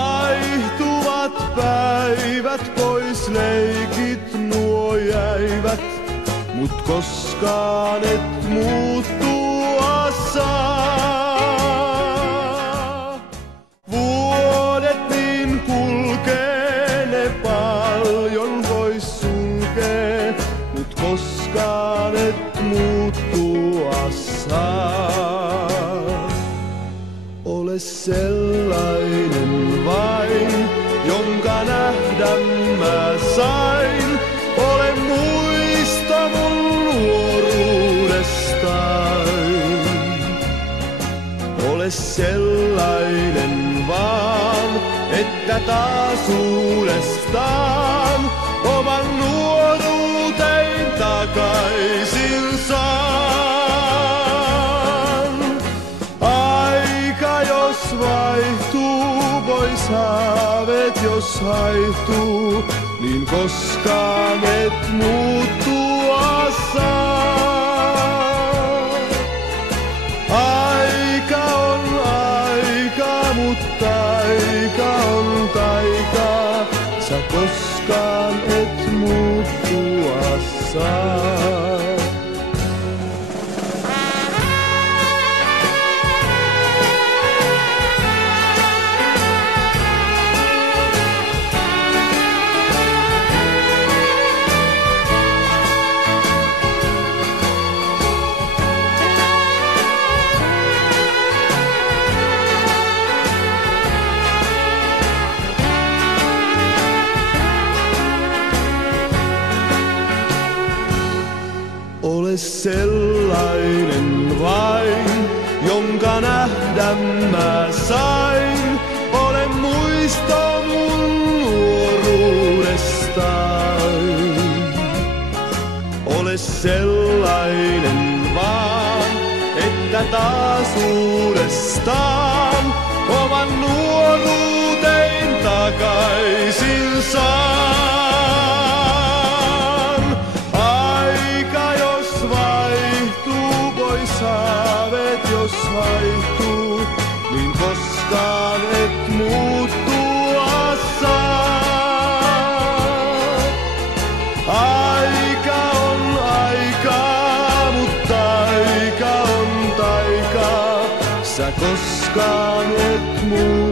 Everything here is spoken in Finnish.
Vaihtuvat päivät, pois leikit nuo jäivät, mut koskaan et muuttua saa. Vuodet niin kulkee, ne paljon pois sulkee, mut koskaan et muuttua saa. Ole sellainen vain, jonka nähdä mä sain. Ole muisto mun nuoruudestaan. Ole sellainen vaan, että taas uudestaan oman nuoruuteen takaisin saan. Aika jos vaihtuu, pois haaveet jos haihtuu, niin koskaan et muuttua saa. Aika on aika, mutta aika on taika, sä koskaan et muuttua saa. Ole sellainen vain, jonka nähdä mä sain. Ole muisto mun nuoruudestaan. Ole sellainen vaan, että taas uudestaan oman nuoruuteen takaisin saan. Haaveet jos haihtuu, niin koskaan et muuttua saa. Aika on aikaa, mutta aika on taika, sä koskaan et muuttua.